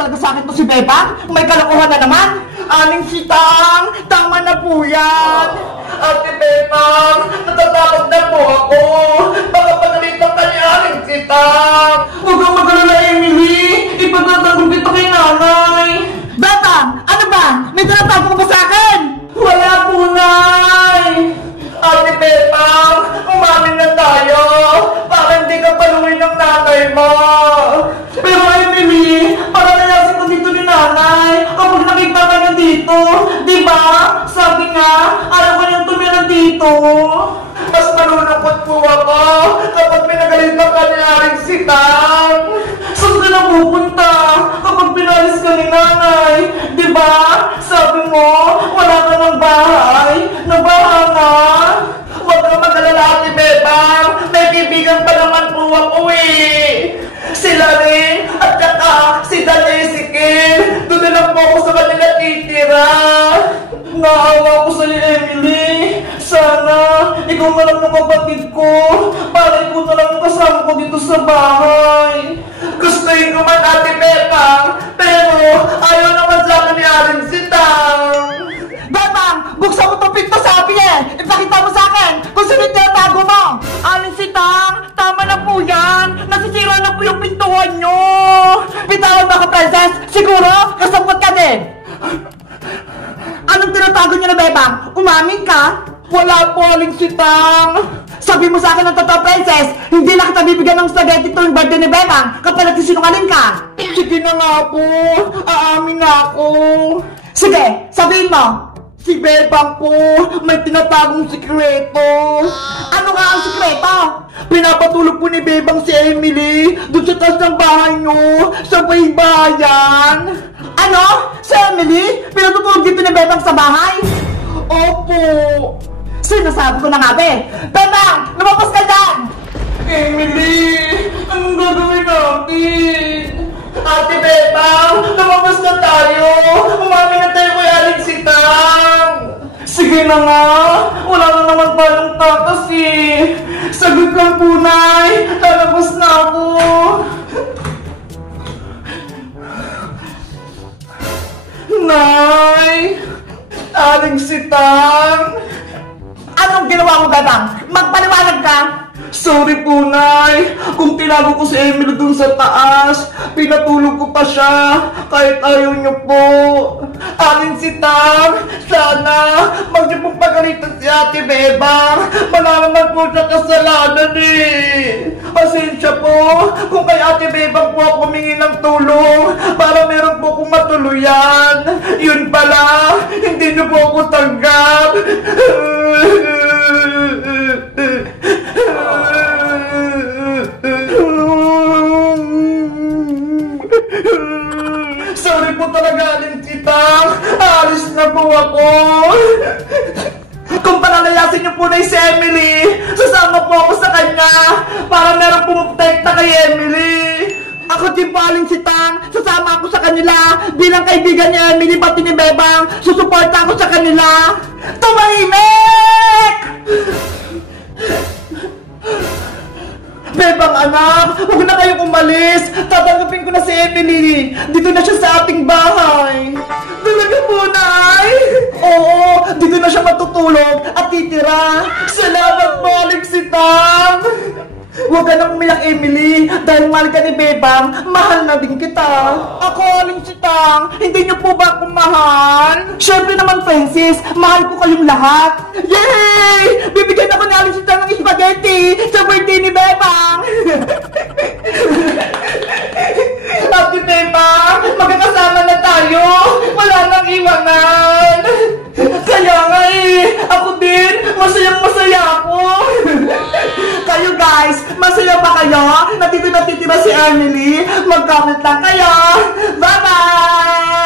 talaga sa akin to si Bebang? May kalokohan na naman? Aling Sitang, tama na po yan. Ate Bebang, natatakot na po ako. Baka pagalitan ka ni Aling Sitang. Huwag kang mag-alala, Emily. Ipagtatanggol kita kay nanay. Bebang, ano ba? May tinatago ka ba sa akin? Wala po, Nay. Ate Bebang, umamin na tayo. Para hindi ka paluin ng nanay mo. Pero Emily, para nalasin ko dito ni nanay. Kapag nakita ka niya dito, di ba? Sabi nga, ayaw ko niyang tumira dito. Mas malulungkot po ako kapag pinagalitan ka ni Aling Sitang. Saan ka na pupunta kapag pinalis ka ni nanay? Di ba? Sabi mo, wala ka ng bahay. Nabaha na. Huwag kang mag-alala, Ate Bebang. May kaibigan pa naman po ako eh. Sila rin at saka si Danesikin. Doon na lang po ako sa kanila titira. Naawa ko sa'yo, Emily. Sana ikaw na lang ng kapatid ko. Para ikaw na lang ang kasama ko dito sa bahay. Gustuin ko man, Ate Bebang, pero ayaw naman sa akin ni Aling Sitang. Bebang, buksan mo itong pinto, sabi eh. Ipakita mo sa akin kung sino tinatago mo. Aling Sitang, tama na po yan. Nasisira na po yung pintuan nyo. Bitawan mo ako, Princess. Siguro, kasabot ka din. Anong tinatago niyo na, Bebang? Umamin ka? Wala po, Aling Sitang. Sabi mo sa akin ng totoo, Princess, hindi na kita bibigyan ng spaghetti tuwing birthday ni Bebang kapag nagsisinungaling ka. Sige na nga po. Aamin na ako. Sige, sabihin mo. Si Bebang po, may tinatagong sikreto. Ano nga ang sikreto? Pinapatulog po ni Bebang si Emily doon sa taas ng bahay nyo, sa bayan. Ano? Si Emily? Pinatutulog dito ni Bebang sa bahay? Opo. Sinasabi ko na nga, be. Bebang, lumabas ka dyan! Emily, anong gagawin natin? Ate Bebang, lumabas na tayo. Umami na tayo kay Aling Sitang. Sige na nga, wala na naman tayong takas eh. Sagot lang po, Nay. Lalabas na ako. Nay, Aling Sitang. Anong ginawa mo, Bebang? Magpaliwanag ka. Sorry po, Nay. Kung tinago ko si Emily dun sa taas, pinatulog ko pa siya kahit ayaw niyo po. Aling Sitang, sana mag niyo pong pagalitan si Ate Bebang. Wala naman po siya kasalanan eh. Pasensya po kung kay Ate Bebang po ako humingi ng tulong para meron po akong matuluyan. Yun pala, hindi niyo po ako tanggap. Sorry po talaga, Aling Sitang. Alis na po ako. Kung palalayasin niyo po na si Emily, sasama po ako sa kanya para meron pumuprotekta kay Emily. Ako din po, Aling Sitang. Sasama ako sa kanila bilang kaibigan ni Emily pati ni Bebang. Susuporta ako sa kanila. Tumahimik! Bebang anak, huwag na kayong umalis. Tatanggapin ko na si Emily. Dito na siya sa ating bahay. Talaga po, Nay? Oo, dito na siya matutulog at titira. Salamat po, Aling Sitang. Huwag ka nang umiyak, Emily. Dahil mahal ka ni Bebang, mahal na din kita. Ako, Aling Sitang, hindi niyo po ba akong mahal? Siyempre naman, Francis, mahal ko kayong lahat. Yay! Bibigyan ako ni Aling Sitang ng spaghetti sa birthday ni Bebang. Happy Bebang, magkakasama na tayo. Wala nang iwanan. Kaya nga eh, ako din, masayang-masaya ako. Kayo guys, masaya ba kayo? Natitira si Emily? Mag-comment lang kayo. Bye-bye!